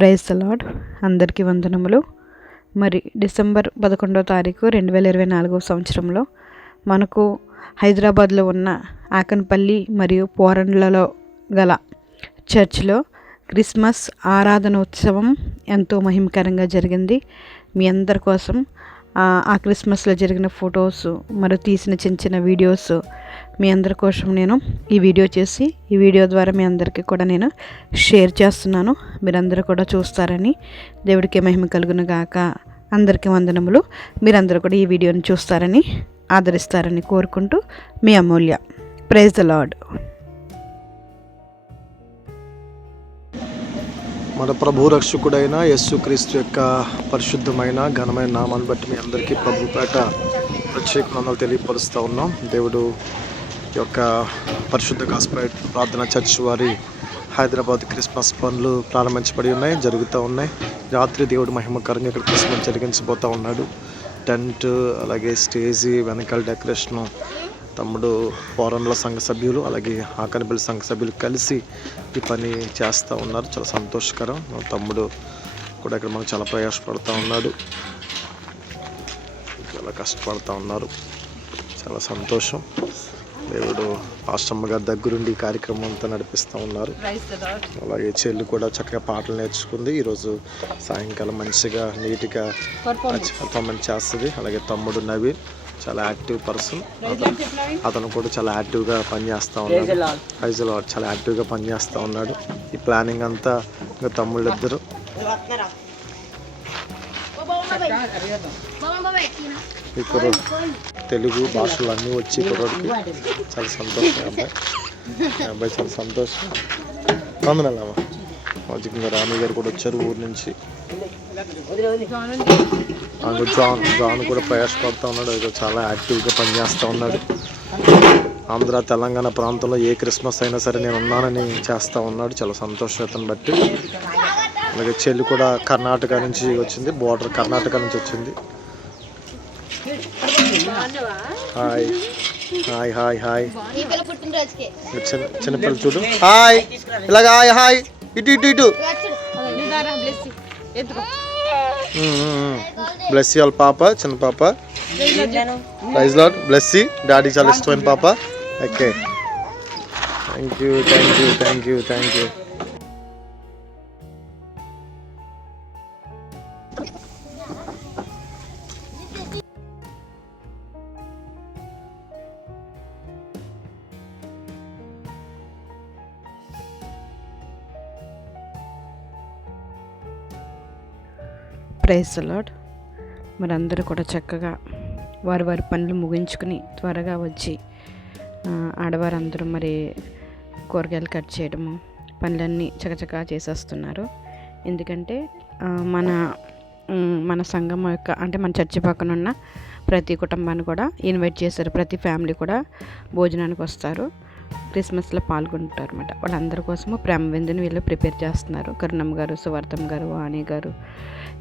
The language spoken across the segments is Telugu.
Praise the lord. అందరికీ వందనములు. మరి డిసెంబర్ 11వ తారీఖు 2024 సంవత్సరంలో మనకు హైదరాబాద్లో ఉన్న ఆకన్పల్లి మరియు పోరండ్లలో గల చర్చ్లో క్రిస్మస్ ఆరాధన ఉత్సవం ఎంతో మహిమకరంగా జరిగింది. మీ అందరి కోసం ఆ క్రిస్మస్లో జరిగిన ఫొటోస్ మరియు తీసిన చిన్న చిన్న వీడియోస్ మీ అందరి కోసం నేను ఈ వీడియో ద్వారా మీ అందరికీ కూడా నేను షేర్ చేస్తున్నాను. మీరందరూ కూడా చూస్తారని, దేవుడికి మహిమ కలుగును గాక. అందరికీ వందనములు. మీరందరూ కూడా ఈ వీడియోని చూస్తారని, ఆదరిస్తారని కోరుకుంటూ మీ అమూల్య. Praise the lord. మన ప్రభు రక్షకుడైన యేసుక్రీస్తు యొక్క పరిశుద్ధమైన ఘనమైన నామాన్ని బట్టి మీ అందరికీ ప్రభుపేట ప్రత్యేక వందనాలు తెలియపరుస్తూ ఉన్నాం. దేవుడు యొక్క పరిశుద్ధ గాస్పెల్ ప్రార్థన చర్చ్ వారి హైదరాబాద్ క్రిస్మస్ పనులు ప్రారంభించబడి ఉన్నాయి, జరుగుతూ ఉన్నాయి. రాత్రి దేవుడు మహిమకరంగా ఇక్కడ క్రిస్మస్ జరిగించబోతూ ఉన్నాడు. టెంట్, అలాగే స్టేజీ, వెనకాల డెకరేషను తమ్ముడు పోరండ్ల సంఘ సభ్యులు అలాగే ఆకన్పల్లి సంఘ సభ్యులు కలిసి ఈ పని చేస్తూ ఉన్నారు. చాలా సంతోషకరం. తమ్ముడు కూడా ఇక్కడ మనకు చాలా ప్రయాసపడుతూ ఉన్నాడు, చాలా కష్టపడుతూ ఉన్నారు. చాలా సంతోషం. దేవుడు పాస్టమ్మ గారి దగ్గరుండి ఈ కార్యక్రమం అంతా నడిపిస్తూ ఉన్నారు. అలాగే చెల్లి కూడా చక్కగా పాటలు నేర్చుకుంది. ఈరోజు సాయంకాలం మంచిగా నీట్గా పర్ఫార్మెన్స్ చేస్తుంది. అలాగే తమ్ముడు నవీన్ చాలా యాక్టివ్ పర్సన్. అతను కూడా చాలా యాక్టివ్గా పనిచేస్తూ ఉన్నాడు. ఐజులో చాలా యాక్టివ్గా పనిచేస్తూ ఉన్నాడు. ఈ ప్లానింగ్ అంతా ఇంకా తమ్ముళ్ళు ఇద్దరు. ఇప్పుడు తెలుగు భాషలు అన్నీ వచ్చి కుర్రోడికి చాలా సంతోషం. అబ్బాయి చాలా సంతోషం. వందనాలమ్మా. ఇంకా రాణి గారు కూడా వచ్చారు ఊరు నుంచి. జాన్ కూడా ప్రయాసపడుతూ ఉన్నాడు. చాలా యాక్టివ్గా పనిచేస్తూ ఉన్నాడు. ఆంధ్ర తెలంగాణ ప్రాంతంలో ఏ క్రిస్మస్ అయినా సరే నేను ఉన్నానని చేస్తూ ఉన్నాడు. చాలా సంతోషతను బట్టి. అలాగే చెల్లి కూడా కర్ణాటక నుంచి వచ్చింది, బోర్డర్ కర్ణాటక నుంచి వచ్చింది. Hi hi hi hi. చిన్నపిల్లలు చూడు. హాయ్, ఇలాగ హాయ్ హాయ్. ఇటు ఇటు ఇటు. బ్లెస్ యూ ఆల్ పాప, చిన్న పాప. Praise Lord. Bless you. Daddy చాలా ఇష్టమైన పాప. Okay, thank you thank you thank you thank you. Praise the Lord. మరి అందరూ కూడా చక్కగా వారి వారి పనులు ముగించుకుని త్వరగా వచ్చి ఆడవారందరూ మరి కూరగాయలు కట్ చేయడము పనులన్నీ చకచకా చేసేస్తున్నారు. ఎందుకంటే మన సంఘం యొక్క అంటే మన చర్చి పక్కన ఉన్న ప్రతి కుటుంబాన్ని కూడా ఇన్వైట్ చేశారు. ప్రతి ఫ్యామిలీ కూడా భోజనానికి వస్తారు, క్రిస్మస్లో పాల్గొంటారు అన్నమాట. వాళ్ళందరి కోసము ప్రేమ విందుని వీళ్ళు ప్రిపేర్ చేస్తున్నారు. కరుణమ్మ గారు, సువర్తమ్మ గారు, వాణి గారు,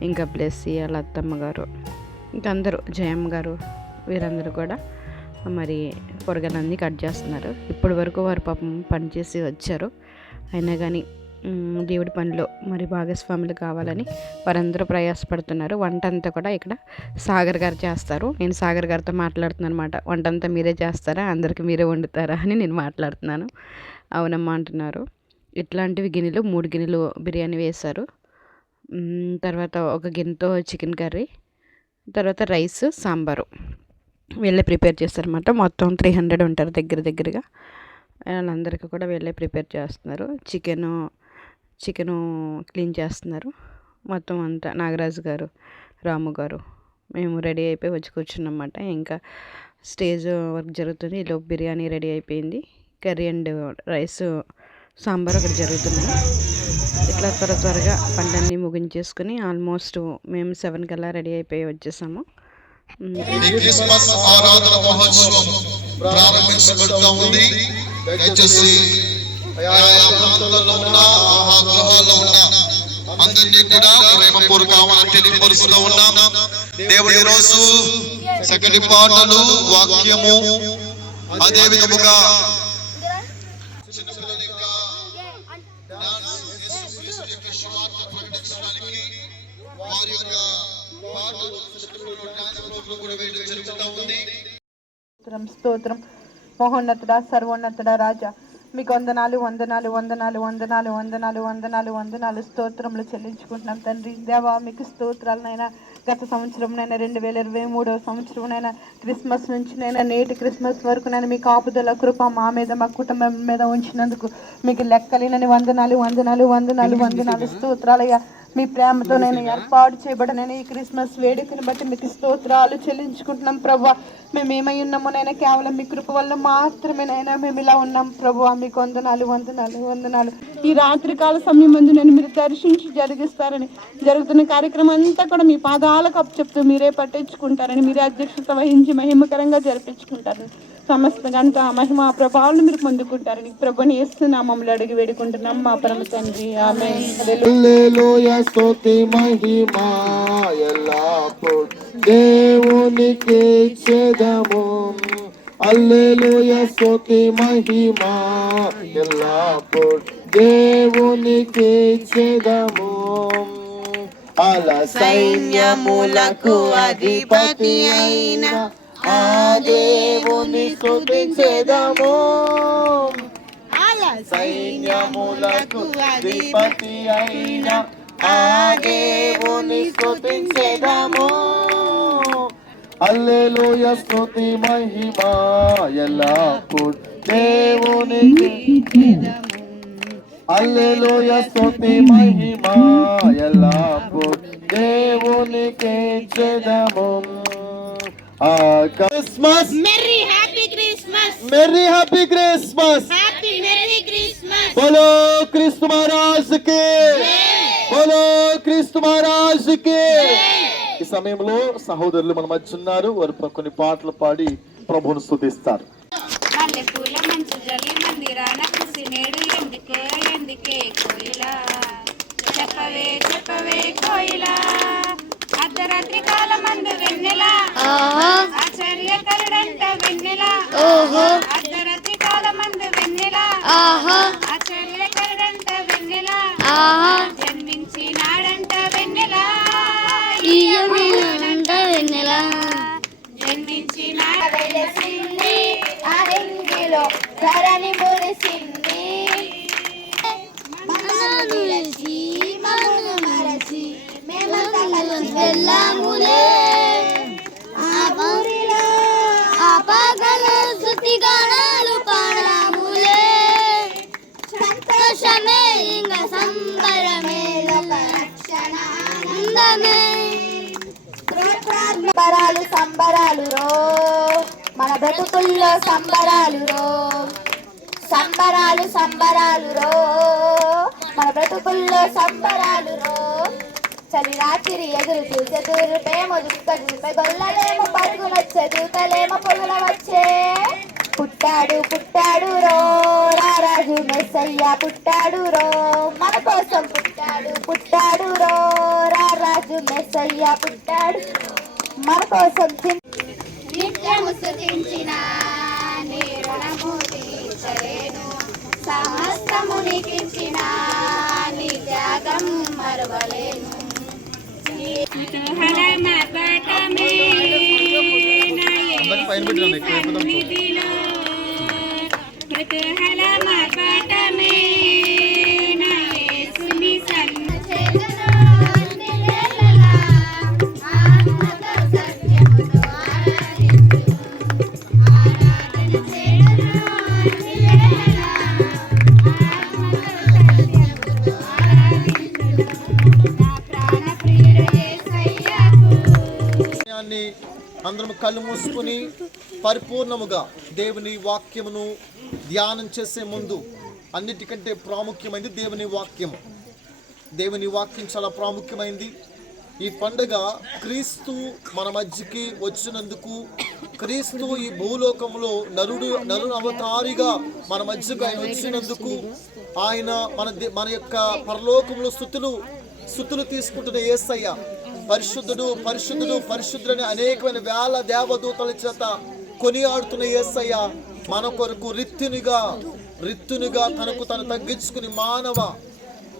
ఇంకా బ్లెస్సీ వాళ్ళ అత్తమ్మ గారు, ఇంకా అందరూ, జయమ్మ గారు, వీరందరూ కూడా మరి కూరగాయలన్నీ కట్ చేస్తున్నారు. ఇప్పటి వరకు వారు పాపం పనిచేసి వచ్చారు. అయినా కానీ దేవుడి పనిలో మరి భాగస్వాములు కావాలని వారందరూ ప్రయాసపడుతున్నారు. వంట అంతా కూడా ఇక్కడ సాగర్ గారు చేస్తారు. నేను సాగర్ గారితో మాట్లాడుతున్నాను అనమాట. వంట అంతా మీరే చేస్తారా, అందరికీ మీరే వండుతారా అని నేను మాట్లాడుతున్నాను. అవునమ్మా అంటున్నారు. ఇట్లాంటివి గిన్నెలు 3 గిన్నెలు బిర్యానీ వేశారు. తర్వాత ఒక గిన్నెతో చికెన్ కర్రీ, తర్వాత రైస్, సాంబారు వీళ్ళే ప్రిపేర్ చేస్తారన్నమాట. మొత్తం 300 ఉంటారు దగ్గరగా. వాళ్ళందరికీ కూడా వీళ్ళే ప్రిపేర్ చేస్తున్నారు. చికెను క్లీన్ చేస్తున్నారు. మొత్తం అంతా నాగరాజు గారు, రాము గారు, మేము రెడీ అయిపోయి వచ్చి కూర్చున్నమాట. ఇంకా స్టేజ్ వర్క్ జరుగుతుంది. ఈలోపు బిర్యానీ రెడీ అయిపోయింది. కర్రీ అండ్ రైస్, సాంబార్ అక్కడ జరుగుతున్నాయి. ఇట్లా త్వరగా పనులన్నీ ముగించేసుకుని ఆల్మోస్ట్ మేము 7 కల్లా రెడీ అయిపోయి వచ్చేసాము. క్రిస్మస్ ఆరాధన మహోత్సవం ప్రారంభించబడుతూ ఉంది. దయచేసి అందరినీ కూడా ప్రేమపూర్వక ఆహ్వానం తెలియపరుస్తూ ఉన్నాం. దేవుడి రోజు చక్కటి పాటలు, వాక్యము, అదే విధముగా డాన్స్, యేసు యొక్క సువార్త ప్రకటన అందించడానికి వారి యొక్క పాటలు కూడా వేయడం జరుగుతూ ఉంది. స్తోత్రం మహోన్నతుడా, సర్వోన్నతుడా, రాజా, మీకు వందనాలు వందనాలు వందనాలు వందనాలు వందనాలు వందనాలు వందనాలు స్తోత్రములు చెల్లించుకుంటున్నాం తండ్రి. దేవా మీకు స్తోత్రాలనైనా. గత సంవత్సరంనైనా 2023వ సంవత్సరంనైనా క్రిస్మస్ నుంచి నైనా నేటి క్రిస్మస్ వరకు నేను మీ కాపుదల కృప మా మీద మా కుటుంబం మీద ఉంచినందుకు మీకు లెక్కలేనని వందనాలు వందనాలు వందనాలు వందనాలు స్తోత్రాలయ్యా. మీ ప్రేమతో నేను ఏర్పాటు చేయబడిన ఈ క్రిస్మస్ వేడుకను బట్టి మీకు స్తోత్రాలు చెల్లించుకుంటున్నాం ప్రభా. మేము ఏమై ఉన్నామో నైనా కేవలం మీ కృప వల్ల మాత్రమేనైనా మేము ఇలా ఉన్నాం ప్రభా. మీకు వందనాలు వందనాలు వందనాలు. ఈ రాత్రికాల సమయం ముందు నేను మీరు దర్శించి జరిగిస్తారని, జరుగుతున్న కార్యక్రమం అంతా కూడా మీ పాదాలకు అప్పచెప్తూ మీరే పట్టించుకుంటారని, మీరే అధ్యక్షత వహించి మహిమకరంగా జరిపించుకుంటారని, సమస్త గంట మహిమ ప్రభావాలను మీరు పొందుకుంటారని ప్రభుని యేసునామములో అడిగి వేడుకుంటున్నాం మా పరమ తండ్రి. ఆమేన్. హల్లెలూయా. స్తుతి మహిమ ఎల్లప్పుడు దేవునికి ఇచ్చెదము. హల్లెలూయా. స్తుతి మహిమ ఎల్లప్పుడు దేవునికి ఇచ్చెదము. అల సైన్యములకు అధిపతి అయిన ఆ దేవుని స్తుతించెదము. సైన్యములకు అధిపతి అయిన ఆ దేవుని స్తుతించెదము. హల్లెలూయా. స్తుతి మహిమ ఎల్లప్పుడు దేవునికి ఇచ్చెదము. హల్లెలూయా. స్తుతి మహిమ ఎల్లప్పుడు దేవునికి ఇచ్చెదము. Christmas, merry happy Christmas, merry happy Christmas, happy merry Christmas. बोलो क्रिस्त महाराज के, बोलो क्रिस्त महाराज के. ఈ సమయంలో సహోదరులు మన మధ్య ఉన్నారు. వారు కొన్ని పాటలు పాడి ప్రభువును స్తుతిస్తారు. మల్లెపూల మంచు జల్లి మందిరాన కుసి నేడు ఎందుకే ఎందుకే కోయిలా, చెప్పవే చెప్పవే కోయిలా, అర్ధరాత్రి కాలమందు వెన్నెల ఆశ్చర్యకరుడంట వెన్నెల, అర్ధరాత్రి కాలమందు వెన్నెల ఆశ్చర్యకరుడంట వెన్నెల, జన్మించినాడంట వెన్నెల వెన్నెల, జన్మించినాడ వెలసింది ఆ రింగిలో ధరణి మురిసింది. వెళ్ళాములే ఆ ఊరిలో ఆ పగల స్తుతి గానాలు పాడాములే. సంతోషమే ఇంకా సంబరమే లోక రక్షణ ఆనందమే. సంబరాలు సంబరాలు రో మన బ్రతుకుల్లో సంబరాలు రో, సంబరాలు సంబరాలు రో మన బ్రతుకుల్లో సంబరాలు రో. చలి రాత్రి ఎదురు చూసే తూరుపేమో దుఃఖ చూపే గొల్లలేమో పరుగునొచ్చే దూతలేమో పొగల వచ్చే. పుట్టాడు పుట్టాడు రో రారాజు మెస్సయ్య పుట్టాడు రో మన కోసం పుట్టాడు పుట్టాడు రో రారాజు మెస్సయ్య పుట్టాడు మన కోసం. నిత్యము స్తుతించిన నీ రుణము తీర్చలేను, సమస్తము నీకిచ్చిన నీ త్యాగం మరువలేను. కుతూహల మర్పటమే నా యేసుని సన్నిధిలో, కుతూహల మర్పటమే నా యేసుని సన్నిధిలో. అందరం కళ్ళు మూసుకుని పరిపూర్ణముగా దేవుని వాక్యమును ధ్యానం చేసే ముందు అన్నిటికంటే ప్రాముఖ్యమైనది దేవుని వాక్యం. దేవుని వాక్యం చాలా ప్రాముఖ్యమైంది. ఈ పండుగ క్రీస్తు మన మధ్యకి వచ్చినందుకు, క్రీస్తు ఈ భూలోకంలో నరుడు అవతారిగా మన మధ్యకు ఆయన వచ్చినందుకు, ఆయన మన యొక్క పరలోకంలో స్తుతులు తీసుకుంటున్న యేసయ్య పరిశుద్ధుడు పరిశుద్ధుడు పరిశుద్ధుడని అనేకమైన వేల దేవదూతల చేత కొనియాడుతున్న యేసయ్య మన కొరకు రిత్తునిగా తనకు తను తగ్గించుకుని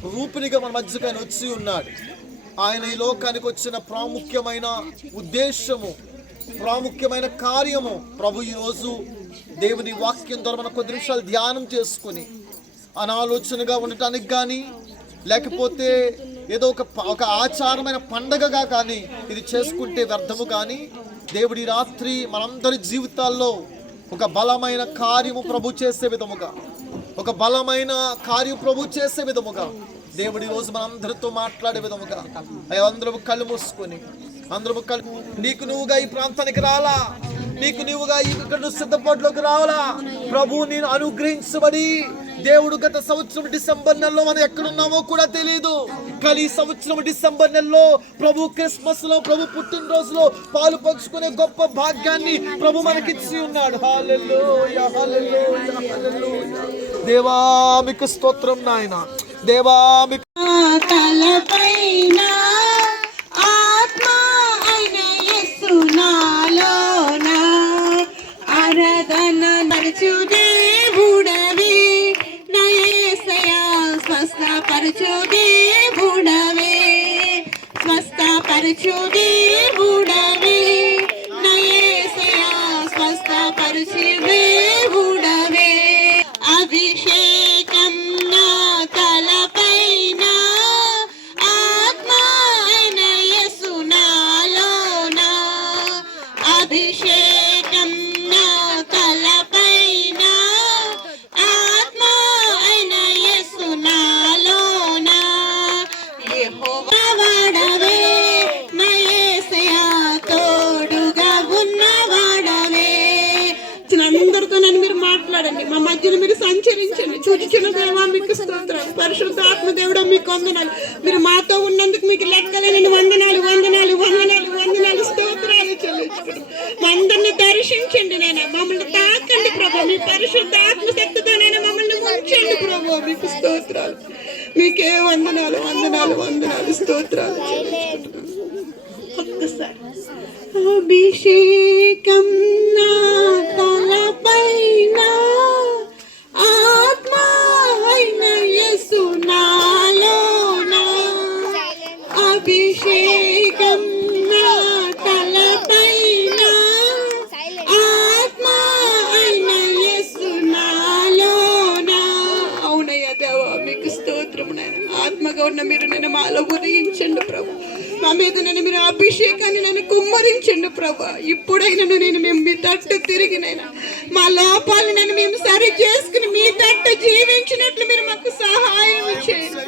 రూపినిగా మన మధ్యకు ఆయన వచ్చి ఉన్నాడు. ఆయన ఈ లోకానికి వచ్చిన ప్రాముఖ్యమైన ఉద్దేశము, ప్రాముఖ్యమైన కార్యము ప్రభు ఈరోజు దేవుని వాక్యం ద్వారా మనం కొద్ది నిమిషాలు ధ్యానం చేసుకుని అనాలోచనగా ఉండటానికి కానీ, లేకపోతే ఏదో ఒక ఆచారమైన పండగగా కానీ ఇది చేసుకుంటే వ్యర్థము. కానీ దేవుడి రాత్రి మనందరి జీవితాల్లో ఒక బలమైన కార్యము ప్రభు చేసే విధముగా, ఒక బలమైన కార్యం ప్రభు చేసే విధముగా, దేవుడి రోజు మనందరితో మాట్లాడే విధముగా అందరూ కళ్ళు మూసుకొని నీకు నువ్వుగా ఈ ప్రాంతానికి రాలా, నీకు నువ్వుగా ఇక్కడ సిద్ధపాటులోకి రావాలా. ప్రభు నేను అనుగ్రహించబడి దేవుడు గత సంవత్సరం డిసెంబర్ నెలలో మనం ఎక్కడున్నామో కూడా తెలియదు, కానీ ఈ సంవత్సరం డిసెంబర్ నెలలో ప్రభు క్రిస్మస్ లో, ప్రభు పుట్టినరోజులో పాలు పంచుకునే గొప్ప భాగ్యాన్ని ప్రభు మనకిచ్చి ఉన్నాడు. హల్లెలూయా, హల్లెలూయా, హల్లెలూయా. దేవా మీకు స్తోత్రం నాయన. దేవా మీకు తలపైన ఆత్మ అయిన యేసు నాలోన ఆరాధన పరచు దేవుడవి నా యేసయ్యా, స్వస్థపరచు దేవుడవే, స్వస్థపరచు దేవుడవే నా యేసయ్యా, స్వస్థపరచు దేవుడవే. అభిషేకం నా తలపైన ఆత్మ అయిన యేసు నాలోన, అభిషేకం నా తలపైన ఆత్మ అయిన యేసు నాలోన. యెహోవా వాడవే నా యేసయ్యా, తోడుగా ఉన్నవాడవే. అందరితో నన్ను మీరు మాట్లాడండి, మా మధ్యలో మీరు సంచరించండి. చూచిన దేవా మీకు స్తోత్రాలు, పరిశుద్ధాత్మ దేవుడా మీకు వందనాలు. మీరు మాతో ఉన్నందుకు మీకు లెక్కలేని వందనాలు, వందనాలు, వందనాలు, వందనాలు, స్తోత్రాలు చెల్లించుకుంటాం. అందరిని దర్శించండి నైనా, మమ్మల్ని తాకండి ప్రభు, మీ పరిశుద్ధాత్మ శక్తితో నైనా మమ్మల్ని ఉంచండి ప్రభు. మీకు స్తోత్రాలు, మీకే వందనాలు, వందనాలు, వందనాలు, స్తోత్రాలు చెల్లించుకుంటున్నాం. ఒక్కసారి అభిషేకం నా తలపైన ఆత్మ అయిన యేసు నాలోన, అభిషేకం నా తలపైన ఆత్మ అయిన యేసు నాలోన. అవునయ్యా దేవా మీకు స్తోత్రము నాయన. ఆత్మగా ఉన్న మీరు నేను మాలో ఉదయించండి ప్రభు, మా మీద నేను మీరు అభిషేకాన్ని నన్ను కుమ్మరించండి ప్రభా. ఇప్పుడైనా నేను మేము మీ తట్టు తిరిగినైనా మా లోపాలను నేను మేము సరి చేసుకుని మీ తట్టు జీవించినట్లు మీరు మాకు సహాయం చేయండి.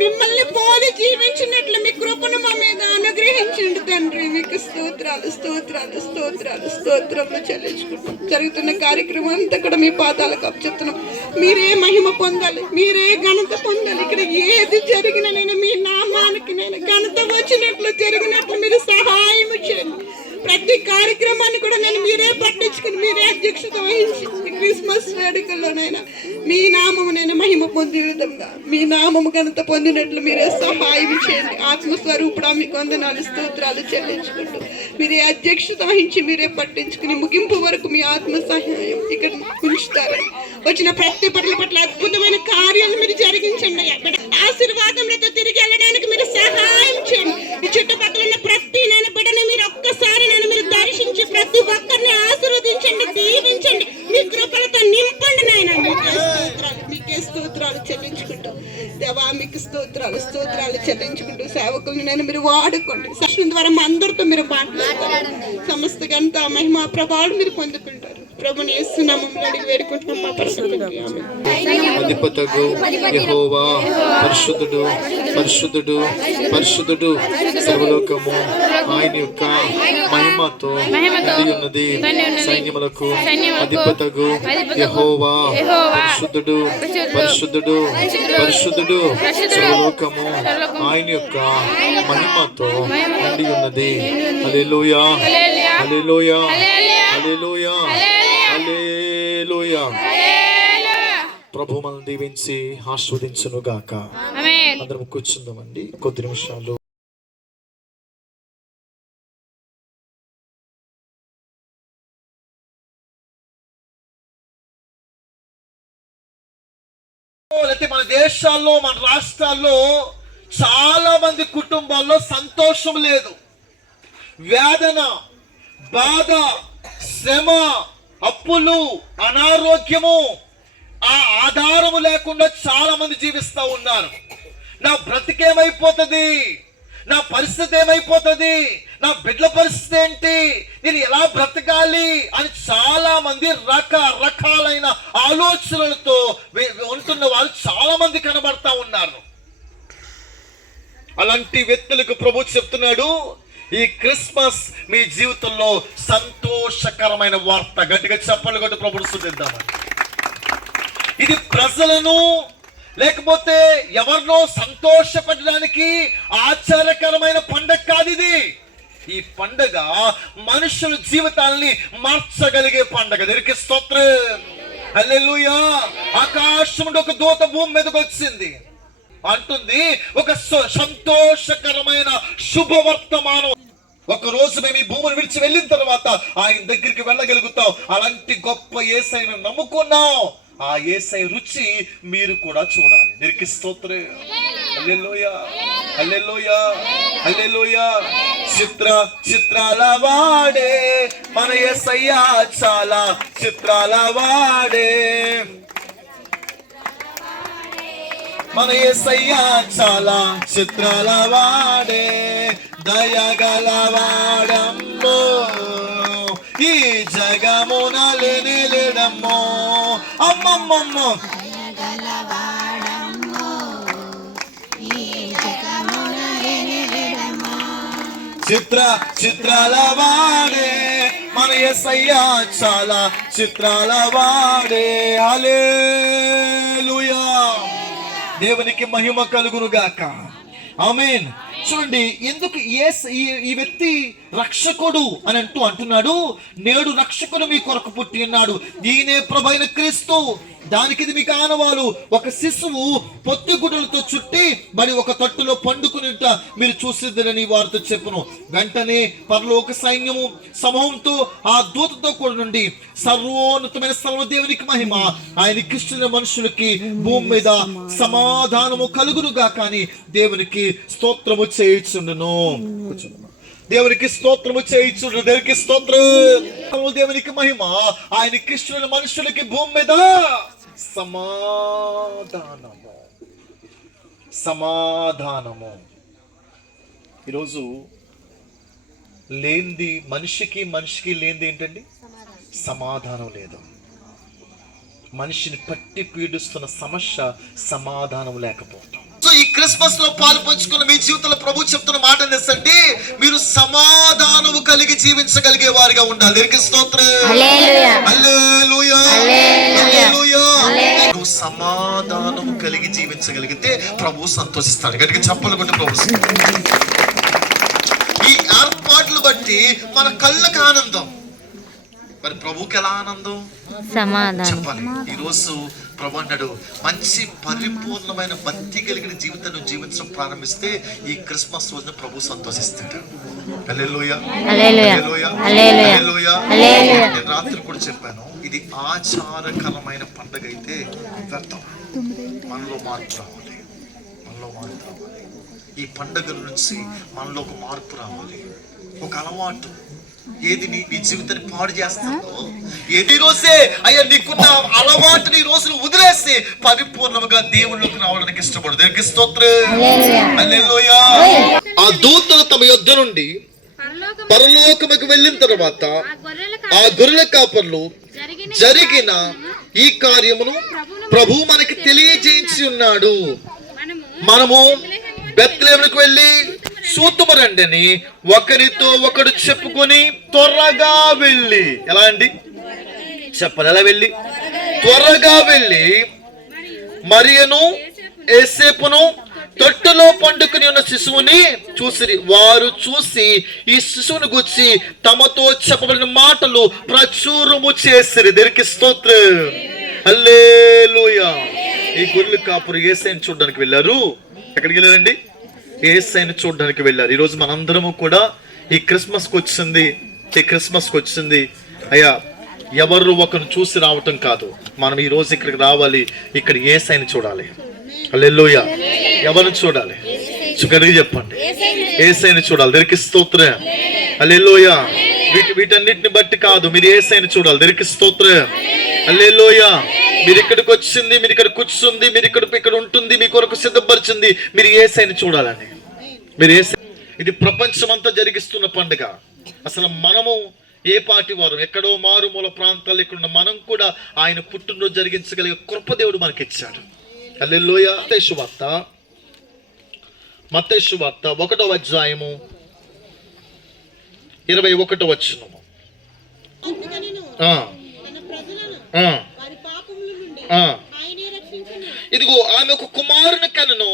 మిమ్మల్ని పోలి జీవించినట్లు మీ కృపను మా మీద అనుగ్రహించండి తండ్రి. మీకు స్తోత్రాలు, స్తోత్రాలు, స్తోత్రాలు, స్తోత్రాలు చెల్లించుకుంటాం. జరుగుతున్న కార్యక్రమం అంతా కూడా మీ పాదాలకు అప్పచెప్తున్నాం. మీరే మహిమ పొందాలి, మీరే ఘనత పొందాలి. ఇక్కడ ఏది జరిగినా నేను మీ నామానికి నేను ఘనత వచ్చినట్లు జరిగినట్లు మీరు సహాయం చేయండి. ప్రతి కార్యక్రమాన్ని కూడా నేను మీరే పట్టించుకుని మీరే అధ్యక్షత వహించి క్రిస్మస్ వేడుకల్లోనైనా మీ నామము నేను మహిమ పొందే విధంగా మీ నామము ఘనత పొందినట్లు మీరే సహాయం చేయండి. ఆత్మస్వరూపుడా మీకు వందనాలు, స్తోత్రాలు చెల్లించుకుంటూ మీరే అధ్యక్షత వహించి మీరే పట్టించుకుని ముగింపు వరకు మీ ఆత్మ సహాయం ఇక్కడ ఉంచుతారని వచ్చిన ప్రతి పట్ల అద్భుతమైన కార్యాలు మీరు జరిగించండి. ఆశీర్వాదములతో తిరిగి వెళ్ళడానికి మీరు సహాయం చేయండి. మీ చుట్టుపక్కల ఉన్న ప్రతి నేను బిడ్డని మీరు ఒక్కసారి నేను మీరు దర్శించి ప్రతి ఒక్కరిని ఆశీర్వదించండి, దీవించండి, మీ కృపలతో నింపండి నాయన. మీకే స్తోత్రాలు చెల్లించుకుంటాం దేవా, మీకు స్తోత్రాలు, స్తోత్రాలు చెల్లించుకుంటూ సేవకులను నేను మీరు వాడుకోండి. సాక్షి ద్వారా మా అందరితో మీరు మాట్లాడతారు. సమస్త గంట మహిమ ప్రభావాలు మీరు పొందుకుంటారు. ప్రభుని యేసు నామములో అడిగి వేడుకుంటున్నాం మా పరమ తండ్రి. ఆమేన్. అధిపతగు యెహోవా పరిశుద్ధుడు, పరిశుద్ధుడు, పరిశుద్ధుడు, సర్వలోకము ఆయన యొక్క మహిమతో నిండి ఉన్నది. సైన్యములకు అధిపతగు యెహోవా పరిశుద్ధుడు, పరిశుద్ధుడు, పరిశుద్ధుడు, సర్వలోకము ఆయన యొక్క మహిమతో నిండి ఉన్నది. హల్లెలూయా, హల్లెలూయా, హల్లెలూయా, హల్లెలూయా. ప్రభు మనల్ని దీవించి ఆస్వాదించును గాక. అందరం కూర్చుందామండి కొద్ది నిమిషాలు. మన దేశ దేశాల్లో, మన రాష్ట్రాల్లో చాలా మంది కుటుంబాల్లో సంతోషం లేదు. వేదన, బాధ, శ్రమ, అప్పులు, అనారోగ్యము, ఆ ఆధారము లేకుండా చాలా మంది జీవిస్తూ ఉన్నారు. నా బ్రతికేమైపోతుంది, నా పరిస్థితి ఏమైపోతుంది, నా బిడ్డల పరిస్థితి ఏంటి, నేను ఎలా బ్రతకాలి అని చాలా మంది రకరకాలైన ఆలోచనలతో ఉంటున్న వాళ్ళు చాలా మంది కనబడతా ఉన్నారు. అలాంటి వ్యక్తులకు ప్రభు చెప్తున్నాడు, ఈ క్రిస్మస్ మీ జీవితంలో సంతోషకరమైన వార్త. గట్టిగా చప్పట్లు కొట్టి ప్రభుని స్తుతిద్దామని. ఇది ప్రజలను లేకపోతే ఎవరినో సంతోషపెట్టడానికి ఆచారకరమైన పండగ కాదు ఇది. ఈ పండగ మనుషుల జీవితాల్ని మార్చగలిగే పండగ. దీనికి స్తోత్రం, హల్లెలూయా. ఆకాశం నుండి ఒక దూత భూమి మీదకి వచ్చింది, అంటుంది ఒక సంతోషకరమైన శుభవర్తమానం. ఒక రోజు మేము ఈ భూమిని విడిచి వెళ్ళిన తర్వాత ఆయన దగ్గరికి వెళ్ళగలుగుతాం. అలాంటి గొప్ప యేసయ్యను నమ్ముకున్నాం. ఆ యేసయ్య రుచి మీరు కూడా చూడాలి. దీనికి స్తోత్రం, హల్లెలూయా, హల్లెలూయా, హల్లెలూయా. చిత్రాల వాడే మన యేసయ్య, చాలా చిత్రాల వాడే మన యేసయ్య, చాలా చిత్రాల వాడే, దయగలవాడమ్మో, ఈ జగమున లేడమ్మో, అమ్మమ్మమ్మో, చిత్రాల వాడే మన యేసయ్య, చాలా చిత్రాల వాడే. హల్లెలూయా. దేవునికి మహిమ కలుగును గాక. ఆమేన్. చూడండి, ఎందుకు ఈ వ్యక్తి రక్షకుడు అని అంటున్నాడు. నేడు రక్షకుడు మీ కొరకు పుట్టి ఉన్నాడు, ఈయనే ప్రభువైన క్రీస్తు. దానికి ఇది మీకు ఆనవాలు. ఒక శిశువు పొత్తిగుడ్డలతో చుట్టి మరి ఒక తట్టులో పండుకునిట మీరు చూసిద్దరని వారితో చెప్పును. వెంటనే పరలోక సైన్యము సమూహంతో ఆ దూతతో కూడా నుండి సర్వోన్నతమైన సర్వదేవునికి మహిమ, ఆయన క్రీస్తున్న మనుషులకి భూమి మీద సమాధానము కలుగునుగా. కానీ దేవునికి స్తోత్రము చేయుచుండును. దేవునికి స్తోత్రము చేయుచుండు. దేవునికి స్తోత్రం, దేవునికి మహిమ, ఆయన క్రీస్తున్న మనుషులకి భూమి మీద సమాధానము. ఈరోజు లేనిది మనిషికి లేనిది ఏంటండి? సమాధానం లేదు. మనిషిని పట్టి పీడిస్తున్న సమస్య సమాధానం లేకపోవటం. సో ఈ క్రిస్మస్ లో పాలు పంచుకున్న మీ జీవితంలో ప్రభు చెప్తున్న మాట ఏంటంటే, మీరు సమాధానము కలిగి జీవించగలిగే వారిగా ఉండాలి. దేవునికి స్తోత్రం, హల్లెలూయా, హల్లెలూయా, హల్లెలూయా. నువ్వు సమాధానము కలిగి జీవించగలిగితే ప్రభు సంతోషిస్తాడు. గట్టిగా చప్పట్లు కొట్టి ప్రభు. ఈ ఏర్పాట్లు బట్టి మన కళ్ళకి ఆనందం, మరి ప్రభుకి ఎలా ఆనందం? సమాధానం చెప్పాలి. ఈరోజు ప్రభు అన్నాడు, మంచి పరిపూర్ణమైన భక్తి కలిగిన జీవితాన్ని జీవించడం ప్రారంభిస్తే ఈ క్రిస్మస్ రోజున ప్రభు సంతోషిస్తాడు. హల్లెలూయా, హల్లెలూయా, హల్లెలూయా. నేను రాత్రి కూడా చెప్పాను, ఇది ఆచారకరమైన పండుగ అయితే వ్యర్థం. మనలో మార్పు రావాలి, మనలో మార్పు రావాలి. ఈ పండుగల నుంచి మనలో ఒక మార్పు రావాలి. ఒక అలవాటు ఏది నీ జీవితాన్ని పాడు చేస్తుందో, ఏది రోజే అయ్యా నీకున్న అలవాటుని ఈ రోజులు వదిలేసి పరిపూర్ణంగా దేవుళ్ళకి రావడానికి ఇష్టపడు. దేవునికి స్తోత్రం, హల్లెలూయా. ఆ దూతలు తమ యొద్ద నుండి పరలోకముకు వెళ్ళిన తర్వాత ఆ గొర్రెల కాపర్లు జరిగిన ఈ కార్యమును ప్రభు మనకి తెలియజేయించి ఉన్నాడు. మనము బెత్లెహేముకు వెళ్ళి చూతుము రండి అని ఒకరితో ఒకడు చెప్పుకొని త్వరగా వెళ్ళి, ఎలా అండి చెప్పాలి, ఎలా వెళ్ళి త్వరగా వెళ్ళి మరియను యేసేపును తొట్టులో పండుకుని ఉన్న శిశువుని చూసిరి. వారు చూసి ఈ శిశువుని గురించి తమతో చెప్పబడిన మాటలు ప్రచురము చేసిరి. దేవునికి స్తోత్రం, హల్లెలూయా. ఈ గొర్రెల కాపురు యేసయ్యను చూడడానికి వెళ్ళారు. ఎక్కడికి వెళ్ళారండి? యేసయ్యను చూడడానికి వెళ్ళారు. ఈరోజు మనందరము కూడా ఈ క్రిస్మస్కి వచ్చింది అయ్యా ఎవరు ఒకరిని చూసి రావటం కాదు. మనం ఈ రోజు ఇక్కడికి రావాలి, ఇక్కడ యేసయ్యను చూడాలి. హల్లెలూయా. ఎవరిని చూడాలి? గట్టిగా చెప్పండి. యేసయ్యని చూడాలి. దేవునికి స్తోత్రం. హల్లెలూయా. వీటన్నిటిని బట్టి కాదు, మీరు యేసయ్యని చూడాలి. దేవునికి స్తోత్రం. హల్లెలూయా. మీరు ఇక్కడికి వచ్చింది, మీరు ఇక్కడ కూర్చుంది, మీరు ఇక్కడ ఉంటుంది, మీ కొరకు సిద్ధపరిచింది మీరు యేసయ్యని చూడాలని. మీరు యేసయ్య. ఇది ప్రపంచమంతా జరిగిస్తున్న పండుగ. అసలు మనము ఏ పాటి వారు, ఎక్కడో మారుమూల ప్రాంతాల్లో ఇక్కడ మనం కూడా ఆయన పుట్టినరోజు జరిగించగలిగే కృప దేవుడు మనకి ఇచ్చాడు. హల్లెలూయా. మత్తయి సువార్త 1వ అధ్యాయము 21వ వచనము. ఇదిగో ఆమె ఒక కుమారుని కనును,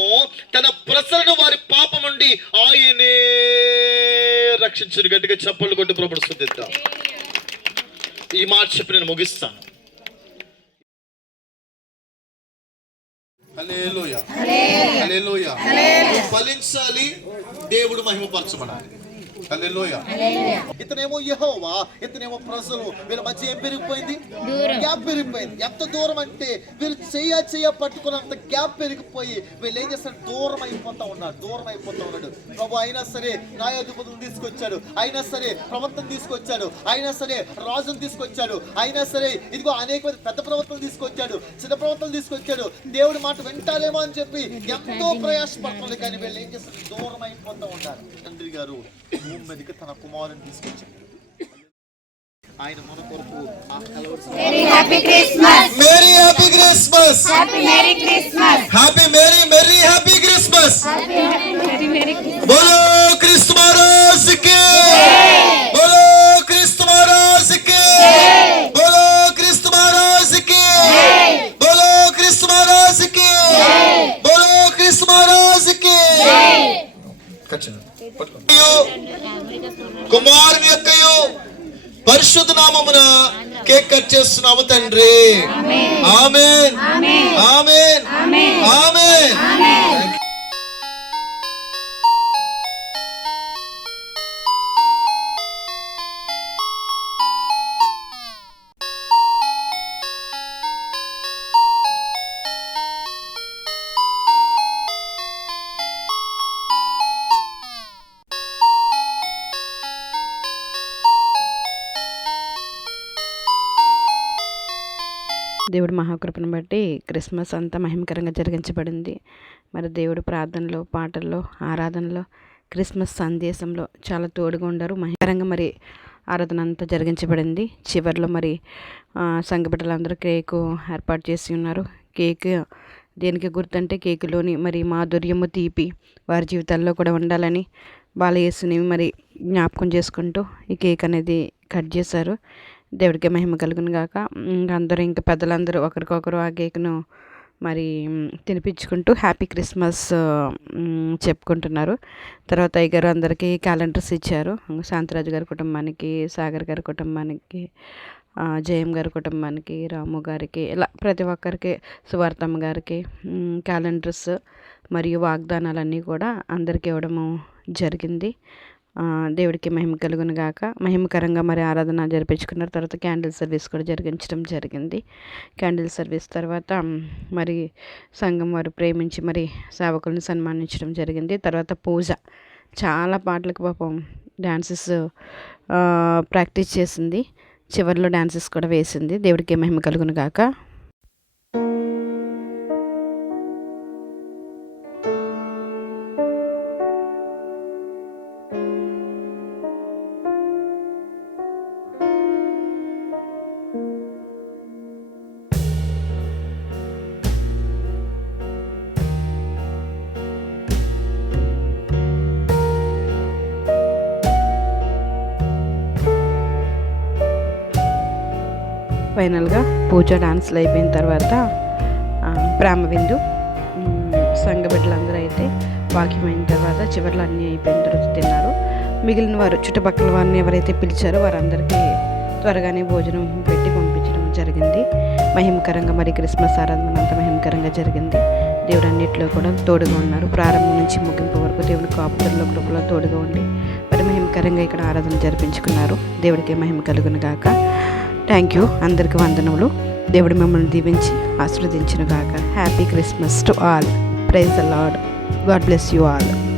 తన ప్రజలను వారి పాపం నుండి ఆయనే రక్షించిన. గట్టిగా చప్పట్లు కొట్టి ప్రభువును స్తుతిద్దాం. ఈ మాట చెప్పి నేను ముగిస్తాను. హల్లెలూయా. హల్లెలూయా. ఫలించాలి, దేవుడు మహిమపరచబడాలి. హల్లెలూయా. ఇతనేమో యెహోవా, ఇతనేమో ప్రజలు. వీళ్ళ మధ్య ఏం పెరిగిపోయింది? గ్యాప్ పెరిగిపోయింది. ఎంత దూరం అంటే వీళ్ళు చెయ్య పట్టుకున్నంత గ్యాప్ పెరిగిపోయి వీళ్ళు ఏం చేస్తారు? దూరం అయిపోతా ఉన్నాడు. ప్రభు అయినా సరే న్యాయాధిపతులను తీసుకొచ్చాడు, అయినా సరే ప్రవక్తను తీసుకొచ్చాడు, అయినా సరే రాజును తీసుకొచ్చాడు, అయినా సరే ఇదిగో అనేక పెద్ద ప్రవక్తలు తీసుకొచ్చాడు, చిన్న ప్రవక్తలు తీసుకొచ్చాడు. దేవుడి మాట వింటాలేమో అని చెప్పి ఎంతో ప్రయాసపడుతుంది. కానీ వీళ్ళు ఏం చేస్తారు? దూరం అయిపోతా ఉన్నారు. తండ్రి గారు భూమి మీదకి తన కుమారుని తీసుకొచ్చాడు. ఆయన మన కొరకు Merry Happy Christmas. Merry happy Christmas. Happy Merry Christmas. Happy merry happy Christmas. బోలో క్రీస్తు మహారాజ్ కి, బోలో క్రీస్తు మహారాజ్ కి, బోలో క్రీస్తు మహారాజ్ కి, బోలో క్రీస్తు మహారాజ్ కి, బోలో క్రీస్తు మహారాజ్ కి. కుమారుని యొక్కయు పరిశుద్ధ నామమున కేక్ కట్ చేస్తున్నాము తండ్రి. ఆమేన్. ఆమేన్. ఆమేన్. దేవుడి మహాకృపను బట్టి క్రిస్మస్ అంతా మహిమకరంగా జరిగించబడింది. మరి దేవుడు ప్రార్థనలో, పాటల్లో, ఆరాధనలో, క్రిస్మస్ సందేశంలో చాలా తోడుగా ఉండారు. మహిమకరంగా మరి ఆరాధన అంతా జరిగించబడింది. చివరిలో మరి సంఘ బిడ్డలందరూ కేకు ఏర్పాటు చేసి ఉన్నారు. కేక్ దేనికి గుర్తంటే కేకులోని మరి మాధుర్యము, తీపి వారి జీవితాల్లో కూడా ఉండాలని బాలయేసుని మరి జ్ఞాపకం చేసుకుంటూ ఈ కేక్ అనేది కట్ చేశారు. దేవుడికి మహిమ కలుగును గాక. అందరూ ఇంకా పెద్దలందరూ ఒకరికొకరు ఆ కేక్ను మరి తినిపించుకుంటూ హ్యాపీ క్రిస్మస్ చెప్పుకుంటున్నారు. తర్వాత అయ్యగారు అందరికీ క్యాలెండర్స్ ఇచ్చారు. శాంతిరాజు గారి కుటుంబానికి, సాగర్ గారి కుటుంబానికి, జయం గారి కుటుంబానికి, రాము గారికి, ఇలా ప్రతి ఒక్కరికి, సువార్తమ్మ గారికి క్యాలెండర్స్ మరియు వాగ్దానాలన్నీ కూడా అందరికీ ఇవ్వడము జరిగింది. దేవుడికి మహిమ కలుగును గాక. మహిమకరంగా మరి ఆరాధన జరిపించుకున్నారు. తర్వాత క్యాండిల్ సర్వీస్ కూడా జరిగించడం జరిగింది. క్యాండిల్ సర్వీస్ తర్వాత మరి సంఘం వారు ప్రేమించి మరి సేవకులను సన్మానించడం జరిగింది. తర్వాత పూజ, చాలా పాటలకు పాపం డాన్సెస్ ప్రాక్టీస్ చేసింది. చివరిలో డాన్సెస్ కూడా వేసింది. దేవుడికి మహిమ కలుగును గాక. ఫైనల్గా పూజ డాన్స్లు అయిపోయిన తర్వాత ప్రేమ విందు. సంఘ బిడ్డలందరూ అయితే వాక్యమైన తర్వాత చివరిలో అన్నీ అయిపోయిన తర్వాత తిన్నారు. మిగిలిన వారు చుట్టుపక్కల వారిని ఎవరైతే పిలిచారో వారందరికీ త్వరగానే భోజనం పెట్టి పంపించడం జరిగింది. మహిమకరంగా మరి క్రిస్మస్ ఆరాధన అంత మహిమకరంగా జరిగింది. దేవుడు అన్నింటిలో కూడా తోడుగా ఉన్నారు. ప్రారంభం నుంచి ముగింపు వరకు దేవుడి కాపుదల్లో, కృపలో తోడుగా ఉండి మరి మహిమకరంగా ఇక్కడ ఆరాధన జరిపించుకున్నారు. దేవుడికి మహిమ కలుగును గాక. Thank you. అందరికీ వందనములు. దేవుడు మిమ్మల్ని దీవించి ఆశీర్వదించును గాక. Happy Christmas to all. Praise the Lord. God bless you all.